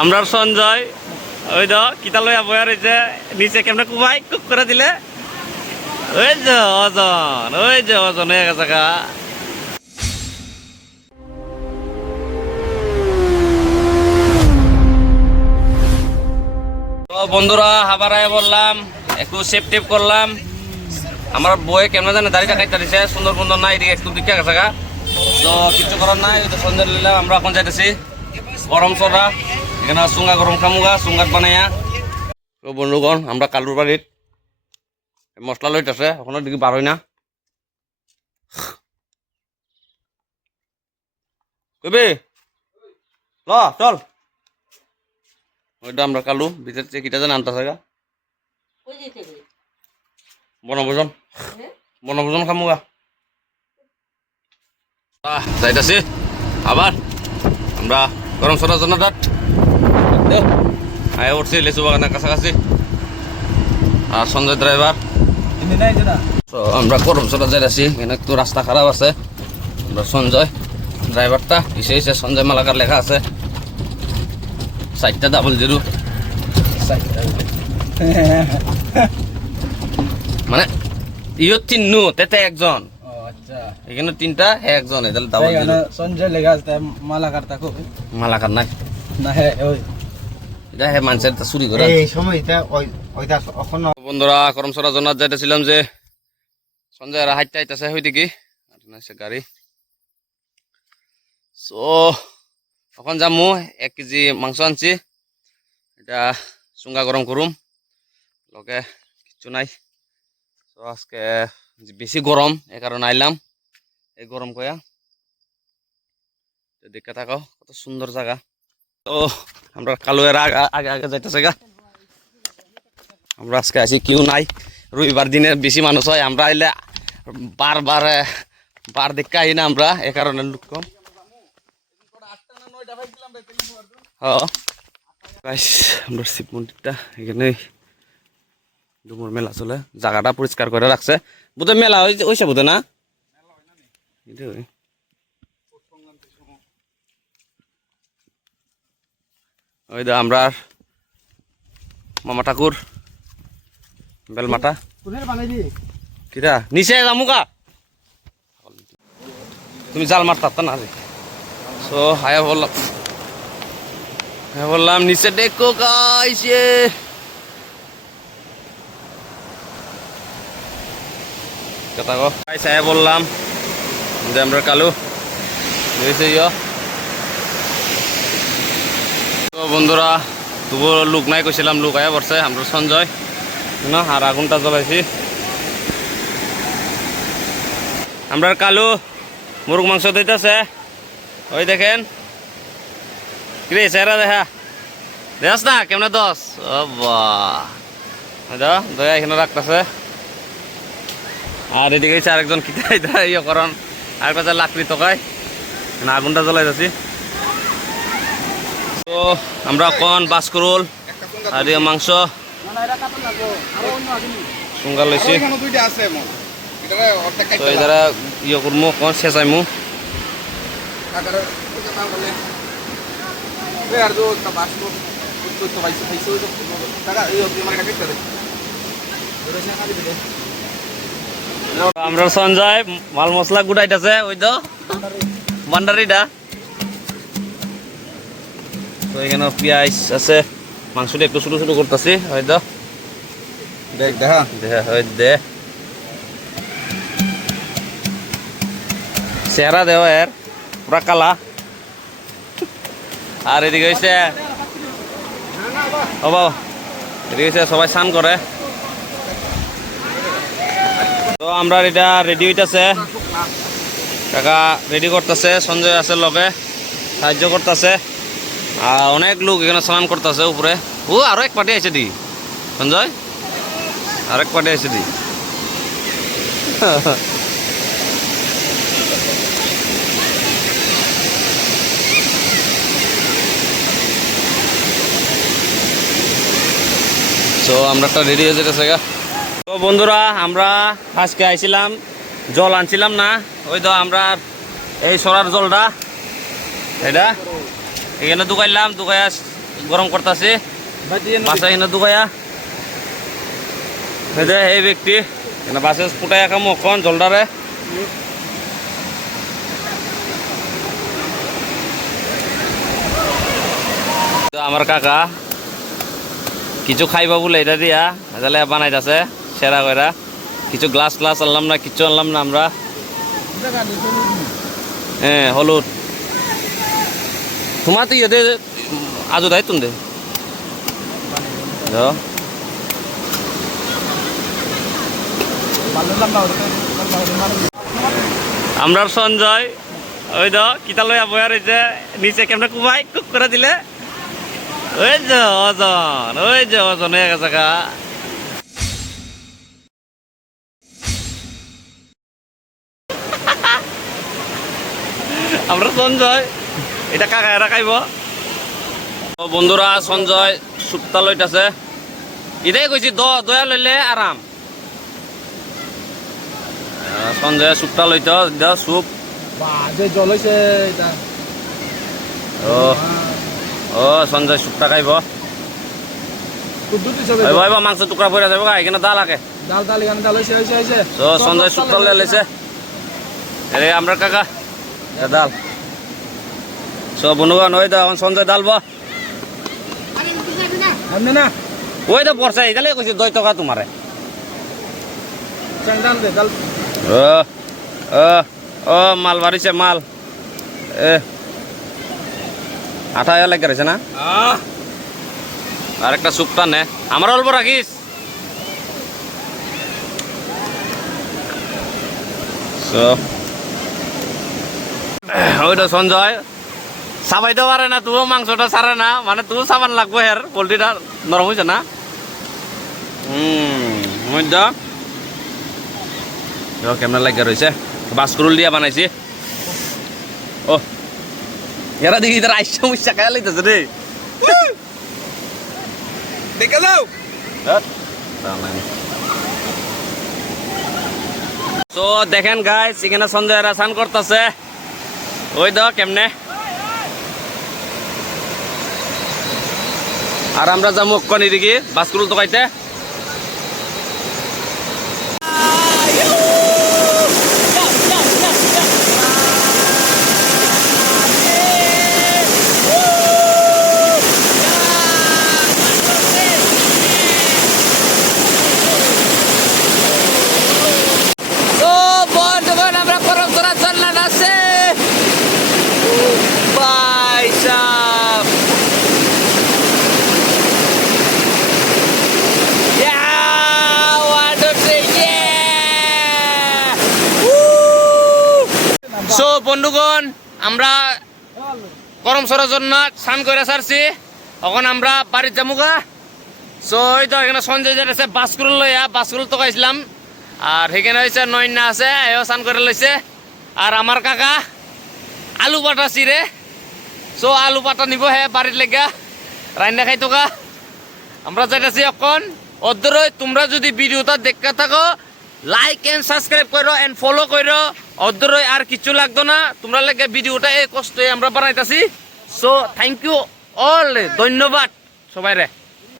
আমরা সঞ্জয় ওই তো কিতা লইয়া বয়া রয়েছে নিচে কেমনে কুমাই কুক করে দিলে ওই যে ওজন হয়ে গেছে গা। তো বন্ধুরা আবার আয় বললাম একটু সেফ টেপ করলাম। আমার বই কেমন জানে দাড়িটা কাটতে দিছে সুন্দর সুন্দর নাই এদিকে একটু দিকে গেছে গা। তো কিছু করার নাই ওই তো সঞ্জয় নিলাম। আমরা এখন যাইতেছি গরম সরা এখানে চুঙ্গা গরম খামুগা চুঙ্গাত বানাইয়া। তো বন্ধুগণ আমরা কালুর বাড়িত মশলা লইতেছে ওখানে দিকে বার হয় না কবি ল চল ওইটা আমরা কালু ভিতর থেকে কিটা যেন আনতেছে গা বনভোজন বনভোজন খামুগা যাইতেছি আবার আমরা গরম সরার জন্য তাত আয় উঠছি লেচু বাগানের কাছাকাছি আর সঞ্জয় ড্রাইভার। তো আমরা গরম সরা যাইতেছি এখানে একটু রাস্তা খারাপ আছে। আমরা সঞ্জয় ড্রাইভারটা পিছিয়ে সঞ্জয় মালাকার লেখা আছে 400 মানে ইয়ো তিনু তেতে একজন এখানে তিনটা একজন এদাল ডাবল জিরো সঞ্জয় লেখা আছে মালাকার তাকো মালাকার নাই না হে ওই এটা হে মানুষের চুরি করে এই সময়টা ওইটা এখন বন্ধুরা করমসরা জনাত যাইতেছিলাম যে সঞ্জয় আর হাইটটা আইতাছে হইতে কি আর নাইছে গাড়ি। সো এখন যামু 1 কেজি মাংস আনছি এটা চুঙ্গা গরম করুম লগে কিছু নাই। তো আজকে বেশি গরম এ কারণে আইলাম এই গরম কয়া দেখে থাকো কত সুন্দর জায়গা। তো আমরা কালুয়ের আগে আগে যাইতেছে গা। আমরা আজকে আছি কেউ নাই রবিবার দিনে বেশি মানুষ হয়। আমরা আইলে বার দেখে আই না আমরা এ কারণে লোক কম। আমরা শিব মন্দিরটা এখানে ডুমুর মেলা চলে জায়গাটা পরিষ্কার করে রাখছে বোধ মেলা হয়েছে বোধ না ওই তো আমরা মামা ঠাকুর বেলমাটা কিরা নিচে যামুকা তুমি জাল মারতা না সো হায়া বললাম নিচে দেখো গাইছে কথা গো গাইছে বললাম যে আমরা কালু হয়েছে তো বন্ধুরা তবু লোক নাই কইছিলাম লোক আয়া পড়ছে আমরা সঞ্জয় না আর আগুনটা জ্বলাইছি। আমরা কালু মুরগ মাংস দিতেছে ওই দেখেন কিরে চেহারা দেখা দেখাস না কেমন দশ ও বা দয়া এখানে রাখতেছে আর এদিকে আরেকজন কিতাই ইয়ে করেন আর কাছে লাকড়ি তোকায় আগুনটা জ্বলাই যাচ্ছি। তো আমরা কন বাসকরোল আর মাংস চুঙ্গা লইছি তো এই দ্বারা ইয়ে করমু কন শেষাইমু আমরা সঞ্জয় মাল মশলা গুটাইতেছে ওই তো ভান্ডারিটা। তো এখানে পেঁয়াজ আছে মাংসটা একটু ছোটো ছোটো করতেছি হয়তো দেখ দেখা দেখা হয় দে চেহারা দেওয়া এর পুরা কালা। আর এদিকে হয়েছে ও বাবা এদিকে হয়েছে সবাই স্নান করে। তো আমরা এটা রেডি হইতেছে কাকা রেডি করতেছে সঞ্জয় আছে লগে সাহায্য করতেছে আর অনেক লোক এখানে স্নান করতেছে উপরে। ও আরো এক পার্টি আছে দি সঞ্জয় আরেক পার্টি আছে দি তো আমরা একটা রেডি হয়ে যেতেছে গা। তো বন্ধুরা আমরা আজকে আইছিলাম জল আনছিলাম না ওই তো আমরা এই সরার জলটা এটা এখানে দুকাইলাম দুকাইয়া গরম করতেছি বাসা এনে দুগায়া এই ব্যক্তি এনে বাসে ফুটাইয়া খামো এখন জলদারে আমার কাকা কিছু খাইবা বলে এটা দিয়া তাহলে বানাইতেছে সেরা কইরা কিছু গ্লাস গ্লাস আনলাম না কিছু আনলাম না আমরা হ্যাঁ হলুদ তোমার তো ইয়ে আজও দায়িত্ব দে আমরা সঞ্জয় ওই তো কিতা লইয়া বয়া রয়েছে নিচে কেমন কুমাই কুক করে দিলে ওই যে অজন হয়ে গেছে গা আমরা সঞ্জয় এটা কাকা এরা খাইব বন্ধুরা সঞ্জয় সুপ্তা লইতাছে এটাই কইছি দয়া লইলে আরাম সঞ্জয় সুপ্তা লইত সুপ জল হয়েছে ও সঞ্জয় সুপ্তা খাইব মাংস টুকরা পড়ে যাবো এখানে ডাল আগে সঞ্জয় সুপ্তা লেছে আমরা কাকা ডাল সব বন্ধুগণ ওই তো এখন সঞ্জয় ডালব ওই তো পড়ছে এখানে কইছি 2 টাকা তোমারে ও মাল বাড়িছে মাল আঠা লাগে রয়েছে না আর একটা সুপটা নে আমার অল্প রাখিস ওইটা সঞ্জয় সাবাইতে পারে না তুও মাংসটা সারে না মানে তুও সাবান লাগবো হের পোলট্রিটা নরম হয়েছে না কেমন লাগে রয়েছে বাসকরুল দিয়া বানাইছি ও এরা দেখি তার আইসা মুসা খায়া লাইতেছে রে দেখে যাও তো দেখেন গাইস এখানে সঞ্জয় রাসান করতেছে ওই দাও কেমনে আর আমরা যাবো কনি দিকে বাসকরুল তো খাইতে সো বন্ধুগণ আমরা করমসরার জন্য স্নান করে সারছি এখন আমরা বাড়ির যামুগা সো এই তো এখানে সঞ্জয় যেটা বাসকরুল লইয়া বাসকরুল তো খাইছিলাম আর সেখানে হয়েছে নয়না আছে এও স্নান করে লইছে আর আমার কাকা আলু বাটা চিরে সো আলু বাটা নিব হে বাড়ির লেগা রান্না খাই তোকা আমরা যাইতেছি এখন অদরই তোমরা যদি ভিডিওটা দেখতে থাকো লাইক এন্ড সাবস্ক্রাইব করো এন্ড ফলো করো অদরই আর কিছু লাগতো না তোমরা লাগে ভিডিওটা এই কষ্টে আমরা বানাইতাছি সো থ্যাংক ইউ অল ধন্যবাদ সবাই রে